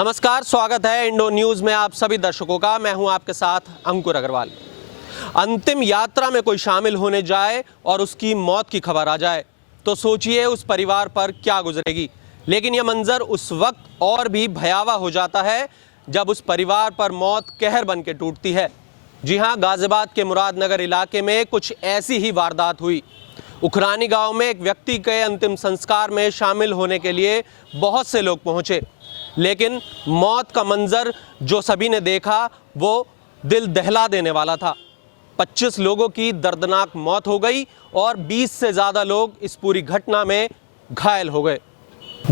नमस्कार, स्वागत है इंडो न्यूज में आप सभी दर्शकों का। मैं हूं आपके साथ अंकुर अग्रवाल। अंतिम यात्रा में कोई शामिल होने जाए और उसकी मौत की खबर आ जाए तो सोचिए उस परिवार पर क्या गुजरेगी। लेकिन यह मंजर उस वक्त और भी भयावह हो जाता है जब उस परिवार पर मौत कहर बन के टूटती है। जी हां, गाजियाबाद के मुरादनगर इलाके में कुछ ऐसी ही वारदात हुई। उखरानी गांव में एक व्यक्ति के अंतिम संस्कार में शामिल होने के लिए बहुत से लोग पहुंचे, लेकिन मौत का मंजर जो सभी ने देखा वो दिल दहला देने वाला था। 25 लोगों की दर्दनाक मौत हो गई और 20 से ज़्यादा लोग इस पूरी घटना में घायल हो गए।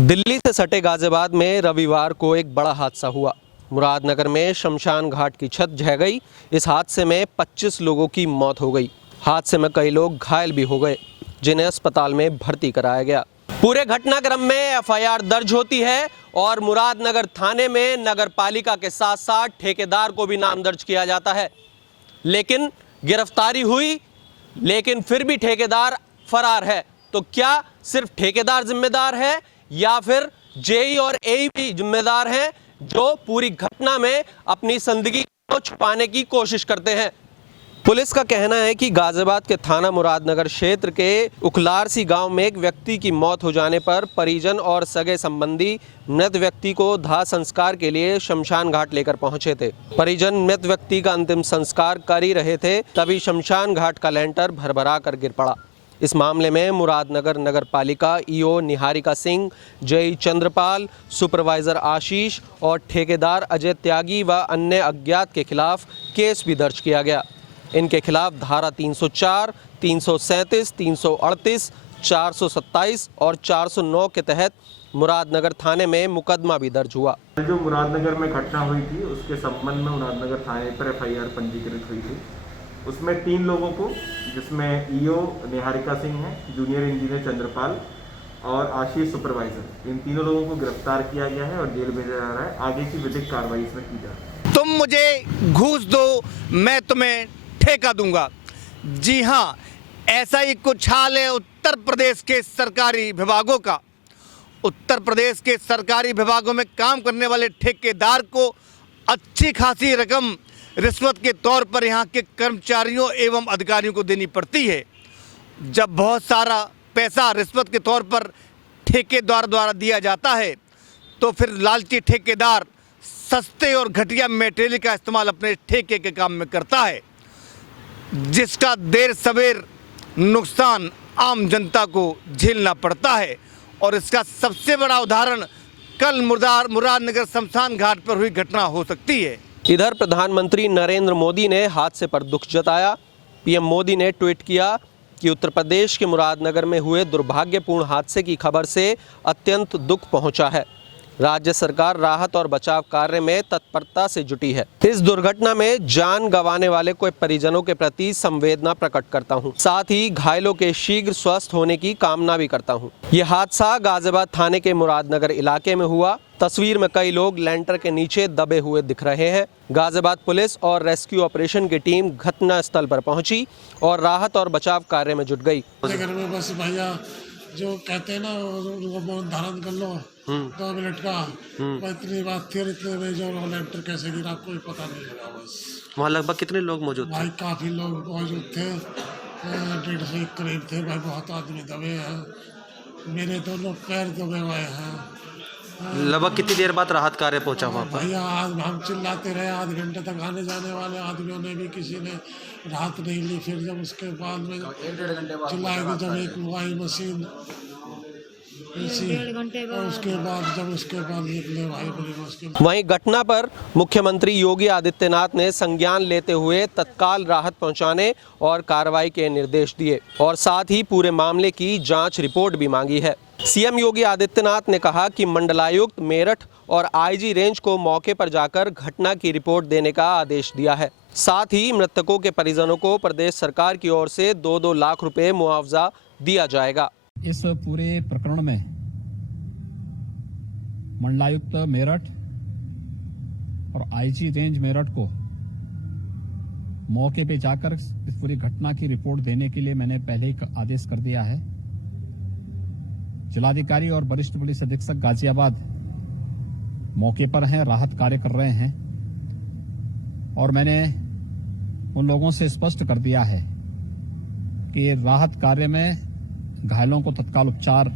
दिल्ली से सटे गाजियाबाद में रविवार को एक बड़ा हादसा हुआ। मुरादनगर में शमशान घाट की छत ढह गई। इस हादसे में 25 लोगों की मौत हो गई। हादसे में कई लोग घायल भी हो गए, जिन्हें अस्पताल में भर्ती कराया गया। पूरे घटनाक्रम में एफआईआर दर्ज होती है और मुरादनगर थाने में नगर पालिका के साथ साथ ठेकेदार को भी नाम दर्ज किया जाता है। लेकिन गिरफ्तारी हुई, लेकिन फिर भी ठेकेदार फरार है। तो क्या सिर्फ ठेकेदार जिम्मेदार है या फिर जेई और एई भी जिम्मेदार हैं, जो पूरी घटना में अपनी संदिग्धी को छुपाने की कोशिश करते हैं? पुलिस का कहना है कि गाजियाबाद के थाना मुरादनगर क्षेत्र के उखलारसी गांव में एक व्यक्ति की मौत हो जाने पर परिजन और सगे संबंधी मृत व्यक्ति को दाह संस्कार के लिए शमशान घाट लेकर पहुंचे थे। परिजन मृत व्यक्ति का अंतिम संस्कार कर ही रहे थे, तभी शमशान घाट का लेंटर भरभरा कर गिर पड़ा। इस मामले में मुरादनगर नगर पालिका EO Niharika Singh, JE Chandrapal, supervisor Ashish और ठेकेदार अजय त्यागी व अन्य अज्ञात के खिलाफ केस भी दर्ज किया गया। इनके खिलाफ धारा 304, 337, 338, 427 और 409 के तहत मुरादनगर थाने में मुकदमा भी दर्ज हुआ। जो मुरादनगर में घटना हुई थी उसके संबंध में मुरादनगर थाने पर एफआईआर पंजीकृत हुई थी। उसमें 3 लोगों को, जिसमें ईओ निहारिका सिंह है, जूनियर इंजीनियर चंद्रपाल और आशीष सुपरवाइजर, इन तीनों लोगों को गिरफ्तार किया गया है और जेल भेजा जा रहा है। आगे की विधिक कार्रवाई इसमें की जा रही है। तुम मुझे घूस दो, मैं तुम्हें ठेका दूंगा। जी हाँ, ऐसा ही कुछ हाल है उत्तर प्रदेश के सरकारी विभागों का। उत्तर प्रदेश के सरकारी विभागों में काम करने वाले ठेकेदार को अच्छी खासी रकम रिश्वत के तौर पर यहाँ के कर्मचारियों एवं अधिकारियों को देनी पड़ती है। जब बहुत सारा पैसा रिश्वत के तौर पर ठेकेदार द्वारा दिया जाता है तो फिर लालची ठेकेदार सस्ते और घटिया मटेरियल का इस्तेमाल अपने ठेके के काम में करता है, जिसका देर सवेर नुकसान आम जनता को झेलना पड़ता है। और इसका सबसे बड़ा उदाहरण कल मुरादनगर शमशान घाट पर हुई घटना हो सकती है। इधर प्रधानमंत्री नरेंद्र मोदी ने हादसे पर दुख जताया। पीएम मोदी ने ट्वीट किया कि उत्तर प्रदेश के मुरादनगर में हुए दुर्भाग्यपूर्ण हादसे की खबर से अत्यंत दुख पहुंचा है। राज्य सरकार राहत और बचाव कार्य में तत्परता से जुटी है। इस दुर्घटना में जान गंवाने वाले के परिजनों के प्रति संवेदना प्रकट करता हूं। साथ ही घायलों के शीघ्र स्वस्थ होने की कामना भी करता हूं। यह हादसा गाजियाबाद थाने के मुरादनगर इलाके में हुआ। तस्वीर में कई लोग लेंटर के नीचे दबे हुए दिख रहे हैं। गाजियाबाद पुलिस और रेस्क्यू ऑपरेशन की टीम घटना स्थल पर पहुंची और राहत और बचाव कार्य में जुट गई। बस भैया जो कहते हैं ना, वो धारण कर लो 2 मिनट का, इतनी बात थी। इतने में जो लेंटर कैसे गिरा कोई पता नहीं लगा। बस वहाँ लगभग कितने लोग मौजूद थे? भाई काफी लोग मौजूद थे, 150 के करीब थे भाई। बहुत आदमी दबे हैं, मेरे दोनों पैर दबे हुए हैं। लगभग कितनी देर बाद राहत कार्य पहुंचा वहाँ पर? भैया आज हम चिल्लाते रहे, आध घंटे तक। आने जाने वाले आदमियों ने भी किसी ने राहत नहीं ली। फिर जब उसके बाद में 1.5 घंटे बाद चिल्लाएगी, जब एक मोबाइल मशीन, और उसके बाद निकले भाई बड़ी मुश्किल। वहीं घटना पर मुख्यमंत्री योगी आदित्यनाथ ने संज्ञान लेते हुए तत्काल राहत पहुंचाने और कार्रवाई के निर्देश दिए और साथ ही पूरे मामले की जांच रिपोर्ट भी मांगी है। सीएम योगी आदित्यनाथ ने कहा कि मंडलायुक्त मेरठ और आईजी रेंज को मौके पर जाकर घटना की रिपोर्ट देने का आदेश दिया है। साथ ही मृतकों के परिजनों को प्रदेश सरकार की ओर से 2-2 लाख रुपए मुआवजा दिया जाएगा। इस पूरे प्रकरण में मंडलायुक्त मेरठ और आईजी रेंज मेरठ को मौके पे जाकर इस पूरी घटना की रिपोर्ट देने के लिए मैंने पहले ही आदेश कर दिया है। जिलाधिकारी और वरिष्ठ पुलिस अधीक्षक गाजियाबाद मौके पर हैं, राहत कार्य कर रहे हैं और मैंने उन लोगों से स्पष्ट कर दिया है कि राहत कार्य में घायलों को तत्काल उपचार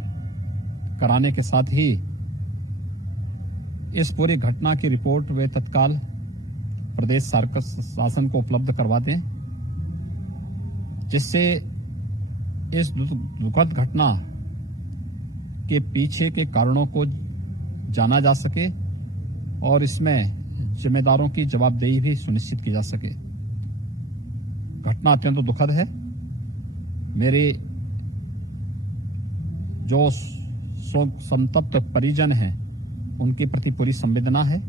कराने के साथ ही इस पूरी घटना की रिपोर्ट वे तत्काल प्रदेश शासन को उपलब्ध करवा दें, जिससे इस दुखद घटना के पीछे के कारणों को जाना जा सके और इसमें जिम्मेदारों की जवाबदेही भी सुनिश्चित की जा सके। घटना अत्यंत दुखद है। मेरे जो संतप्त परिजन हैं उनके प्रति पूरी संवेदना है।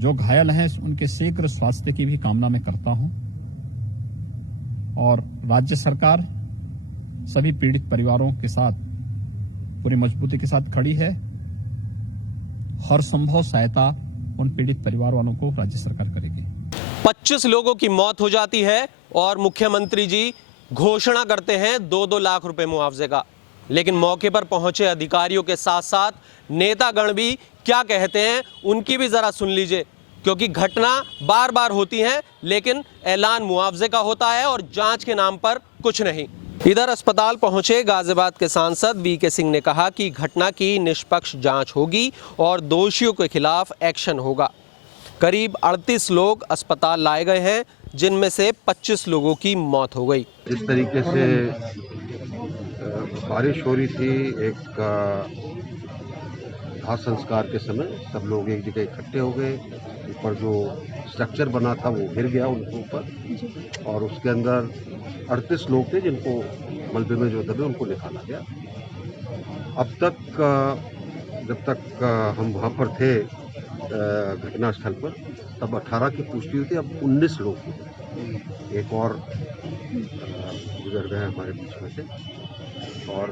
जो घायल हैं उनके शीघ्र स्वास्थ्य की भी कामना मैं करता हूं और राज्य सरकार सभी पीड़ित परिवारों के साथ पूरी मजबूती के साथ खड़ी है। हर संभव सहायता उन पीड़ित परिवार वालों को राज्य सरकार करेगी। 25 लोगों की मौत हो जाती है और मुख्यमंत्री जी घोषणा करते हैं 2-2 लाख रुपए मुआवजे का, लेकिन मौके पर पहुंचे अधिकारियों के साथ साथ नेतागण भी क्या कहते हैं उनकी भी जरा सुन लीजिए, क्योंकि घटना बार बार होती है लेकिन ऐलान मुआवजे का होता है और जांच के नाम पर कुछ नहीं। इधर अस्पताल पहुंचे गाजियाबाद के सांसद वीके सिंह ने कहा कि घटना की निष्पक्ष जांच होगी और दोषियों के खिलाफ एक्शन होगा। करीब 38 लोग अस्पताल लाए गए हैं, जिनमें से 25 लोगों की मौत हो गई। जिस तरीके से बारिश हो रही थी, एक दाह संस्कार के समय सब लोग एक जगह इकट्ठे हो गए। ऊपर जो स्ट्रक्चर बना था वो गिर गया उनके ऊपर और उसके अंदर 38 लोग थे जिनको मलबे में जो दबे उनको निकाला गया। अब तक जब तक हम वहाँ पर थे घटना स्थल पर, तब 18 की पुष्टि हुई थी। अब 19 लोग थे, एक और गुजर गए हमारे बीच में से और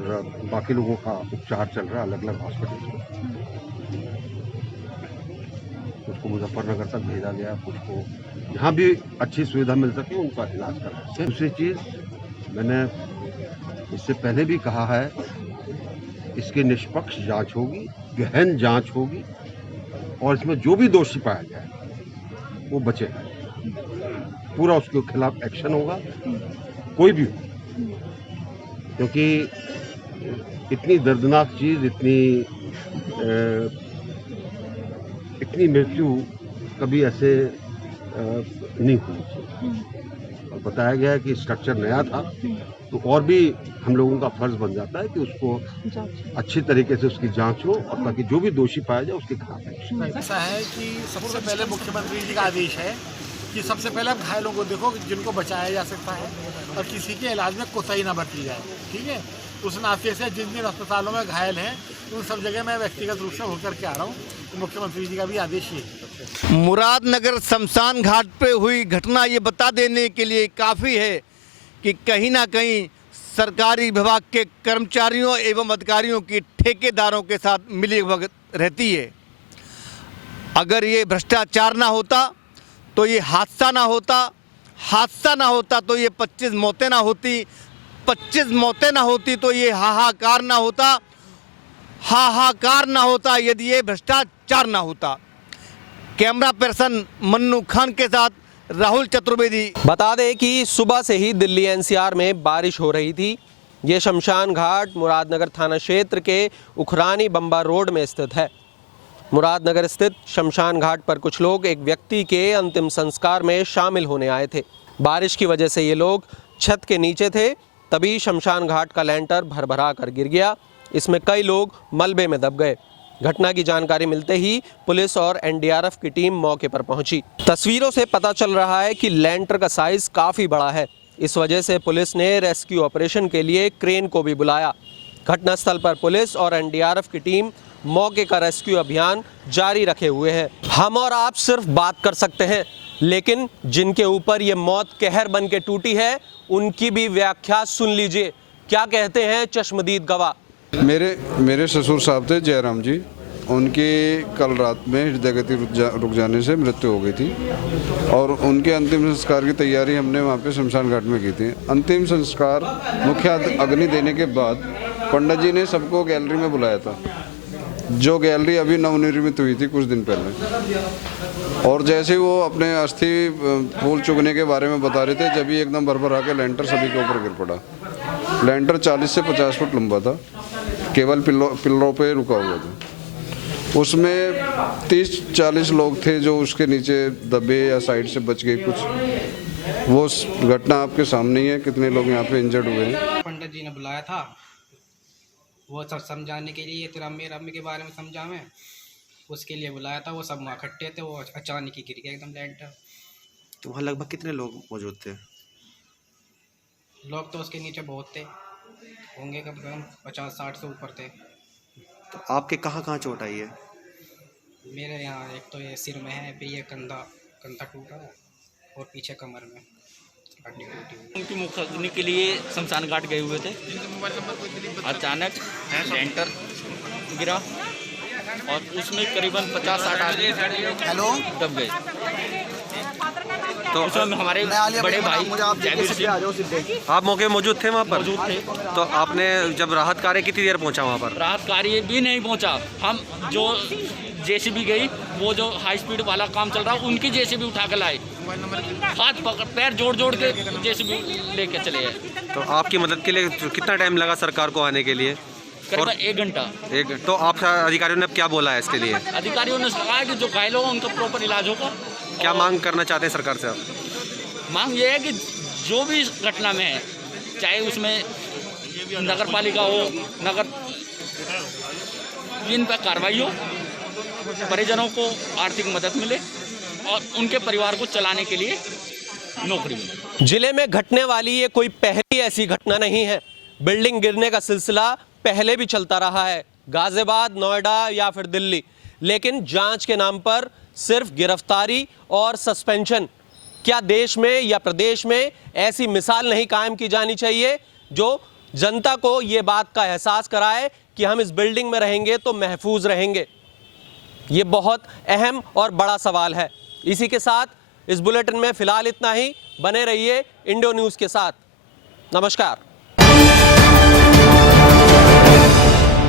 बाकी लोगों का उपचार चल रहा है अलग अलग हॉस्पिटल में। कुछ को मुजफ्फरनगर तक भेजा गया, कुछ को यहाँ भी अच्छी सुविधा मिल सके उनका इलाज कर रहे हैं। दूसरी चीज़ मैंने इससे पहले भी कहा है, इसकी निष्पक्ष जांच होगी, गहन जांच होगी और इसमें जो भी दोषी पाया जाए वो बचेगा, पूरा उसके खिलाफ एक्शन होगा, कोई भी हो। क्योंकि इतनी दर्दनाक चीज़, इतनी मृत्यु कभी ऐसे नहीं हुई। और बताया गया है कि स्ट्रक्चर नया था, तो और भी हम लोगों का फर्ज बन जाता है कि उसको अच्छी तरीके से उसकी जांच हो और ताकि जो भी दोषी पाया जाए उसके खिलाफ एक्शन। ऐसा है कि सबसे पहले मुख्यमंत्री जी का आदेश है कि सबसे पहले आप घायलों को देखो जिनको बचाया जा सकता है और किसी के इलाज में कोताही ना बरती जाए। ठीक है, उस नाते से जिन जिन अस्पतालों में घायल हैं उन सब जगह मैं व्यक्तिगत रूप से होकर के आ रहा हूँ। तो मुख्यमंत्री जी का भी आदेश ये है। मुरादनगर शमशान घाट पे हुई घटना ये बता देने के लिए काफ़ी है कि कहीं ना कहीं सरकारी विभाग के कर्मचारियों एवं अधिकारियों की ठेकेदारों के साथ मिलीभगत रहती है। अगर ये भ्रष्टाचार ना होता तो ये हादसा ना होता, हादसा ना होता तो ये 25 मौतें ना होती, 25 मौतें ना होती तो ये हाहाकार ना होता, हाहाकार ना होता यदि ये भ्रष्टाचार ना होता। कैमरा पर्सन मन्नू खान के साथ राहुल चतुर्वेदी। बता दें कि सुबह से ही दिल्ली एनसीआर में बारिश हो रही थी। ये शमशान घाट मुरादनगर थाना क्षेत्र के उखरानी बम्बा रोड में स्थित है। मुरादनगर स्थित शमशान घाट पर कुछ लोग एक व्यक्ति के अंतिम संस्कार में शामिल होने आए थे। बारिश की वजह से ये लोग छत के नीचे थे, तभी शमशान घाट का लैंटर भरभरा कर गिर गया। इसमें कई लोग मलबे में दब गए। घटना की जानकारी मिलते ही पुलिस और एनडीआरएफ की टीम मौके पर पहुंची। तस्वीरों से पता चल रहा है कि लैंटर का साइज काफ़ी बड़ा है। इस वजह से पुलिस ने रेस्क्यू ऑपरेशन के लिए क्रेन को भी बुलाया। घटनास्थल पर पुलिस और एनडीआरएफ की टीम मौके का रेस्क्यू अभियान जारी रखे हुए है। हम और आप सिर्फ बात कर सकते हैं, लेकिन जिनके ऊपर ये मौत कहर बन के टूटी है उनकी भी व्याख्या सुन लीजिए। क्या कहते हैं चश्मदीद गवाह। मेरे ससुर साहब थे जयराम जी, उनकी कल रात में हृदय गति रुक जाने से मृत्यु हो गई थी और उनके अंतिम संस्कार की तैयारी हमने वहाँ पे शमशान घाट में की थी। अंतिम संस्कार मुख्य अग्नि देने के बाद पंडित जी ने सबको गैलरी में बुलाया था जो गैलरी अभी नवनिर्मित हुई थी कुछ दिन पहले, और जैसे ही वो अपने अस्थि फूल चुगने के बारे में बता रहे थे, जब ही एकदम भरभरा के लेंटर सभी के ऊपर गिर पड़ा। लेंटर 40 से 50 फुट लंबा था, केवल पिलरों पे रुका हुआ था। उसमें 30-40 लोग थे जो उसके नीचे दबे या साइड से बच गए कुछ। वो घटना आपके सामने ही है, कितने लोग यहाँ पे इंजर्ड हुए हैं। पंडित जी ने बुलाया था वो सब समझाने के लिए, तिरम्मे रम्मे के बारे में समझावे, उसके लिए बुलाया था। वो सब वहाँ इकट्ठे थे, वो अचानक ही गिर गया एकदम लेंटर। तो वहाँ लगभग कितने लोग मौजूद थे? लोग तो उसके नीचे बहुत थे, होंगे कम से कम 50-60 से ऊपर थे। तो आपके कहाँ चोट आई है? मेरे यहाँ एक तो ये सिर में है, फिर ये कंधा टूटा है, और पीछे कमर में हड्डी टूटी हुई। उनकी मुखाग्नि के लिए शमशान घाट गए हुए थे, अचानक लेंटर गिरा और उसमें करीबन 50-60 आदमी दब गए। तो उसमें हमारे बड़े भाई जयवीर सिंह, आप मौके मौजूद थे वहाँ पर? मौजूद थे। तो आपने जब राहत कार्य कितनी देर पहुँचा वहाँ पर? राहत कार्य भी नहीं पहुंचा। हम जो जेसीबी गई, वो जो हाई स्पीड वाला काम चल रहा, उनकी जेसीबी उठा कर लाए, हाथ पकड़ पैर जोड़ के जेसीबी लेके चले गए। तो आपकी मदद के लिए कितना टाइम लगा सरकार को आने के लिए? करीबन 1 घंटा। तो आप अधिकारियों ने अब क्या बोला है इसके लिए? अधिकारियों ने कहा कि जो घायल हो उनका प्रॉपर इलाज होगा। क्या मांग करना चाहते हैं सरकार से आप? मांग ये है कि जो भी इस घटना में है, चाहे उसमें नगर पालिका हो, नगर, इन पर कार्रवाई हो, परिजनों को आर्थिक मदद मिले और उनके परिवार को चलाने के लिए नौकरी मिले। जिले में घटने वाली ये कोई पहली ऐसी घटना नहीं है। बिल्डिंग गिरने का सिलसिला पहले भी चलता रहा है, गाजियाबाद, नोएडा या फिर दिल्ली। लेकिन जांच के नाम पर सिर्फ गिरफ्तारी और सस्पेंशन। क्या देश में या प्रदेश में ऐसी मिसाल नहीं कायम की जानी चाहिए जो जनता को ये बात का एहसास कराए कि हम इस बिल्डिंग में रहेंगे तो महफूज रहेंगे? ये बहुत अहम और बड़ा सवाल है। इसी के साथ इस बुलेटिन में फिलहाल इतना ही। बने रहिए इंडो न्यूज़ के साथ। नमस्कार।